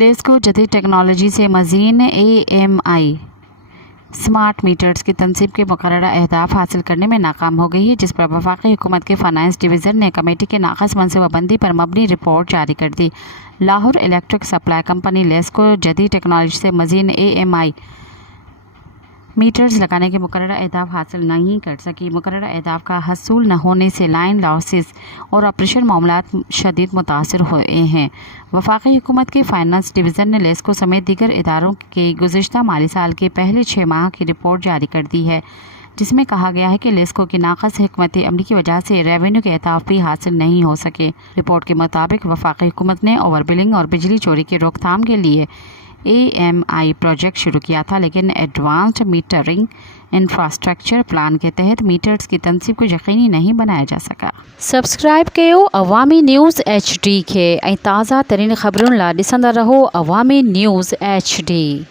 लेस्को जदीद टेक्नोलॉजी से मज़ीद AMI स्मार्ट मीटर्स की तनसीब के मुकर्ररा अहदाफ हासिल करने में नाकाम हो गई है, जिस पर वफाकी हुकूमत के फाइनेंस डिवीज़न ने कमेटी के नाक़स मनसूबाबंदी पर मबनी रिपोर्ट जारी कर दी। Lahore electric supply company LESCO जदीद टेक्नोलॉजी से मज़ीद AMI मीटर्स लगाने के मुकर्ररा अहदाफ हासिल नहीं कर सकी। मुकर्ररा अहदाफ का हसूल न होने से लाइन लॉसेस और ऑपरेशन मामलात शदीद मुतासर हुए हैं। वफाकी हुकूमत के फाइनेंस डिवीज़न ने लेस्को समेत दीगर इदारों के गुज़िश्ता माली साल के पहले 6 माह की रिपोर्ट जारी कर दी है, जिसमें कहा गया है कि लेस्को की नाक़स हिकमत अमली की वजह से रेवेन्यू के अहदाफ भी हासिल नहीं हो सके। रिपोर्ट के मुताबिक वफाकी हुकूमत ने ओवर बिलिंग और बिजली चोरी की रोकथाम के लिए AMI प्रोजेक्ट शुरू किया था, लेकिन एडवांस्ड मीटरिंग इंफ्रास्ट्रक्चर प्लान के तहत मीटर्स की तनसीब को यकीनी नहीं बनाया जा सका। सब्सक्राइब कयो अवामी न्यूज़ HD के ताज़ा तरीन ख़बरुन ला ॾिसंदा रहो अवामी न्यूज़ HD।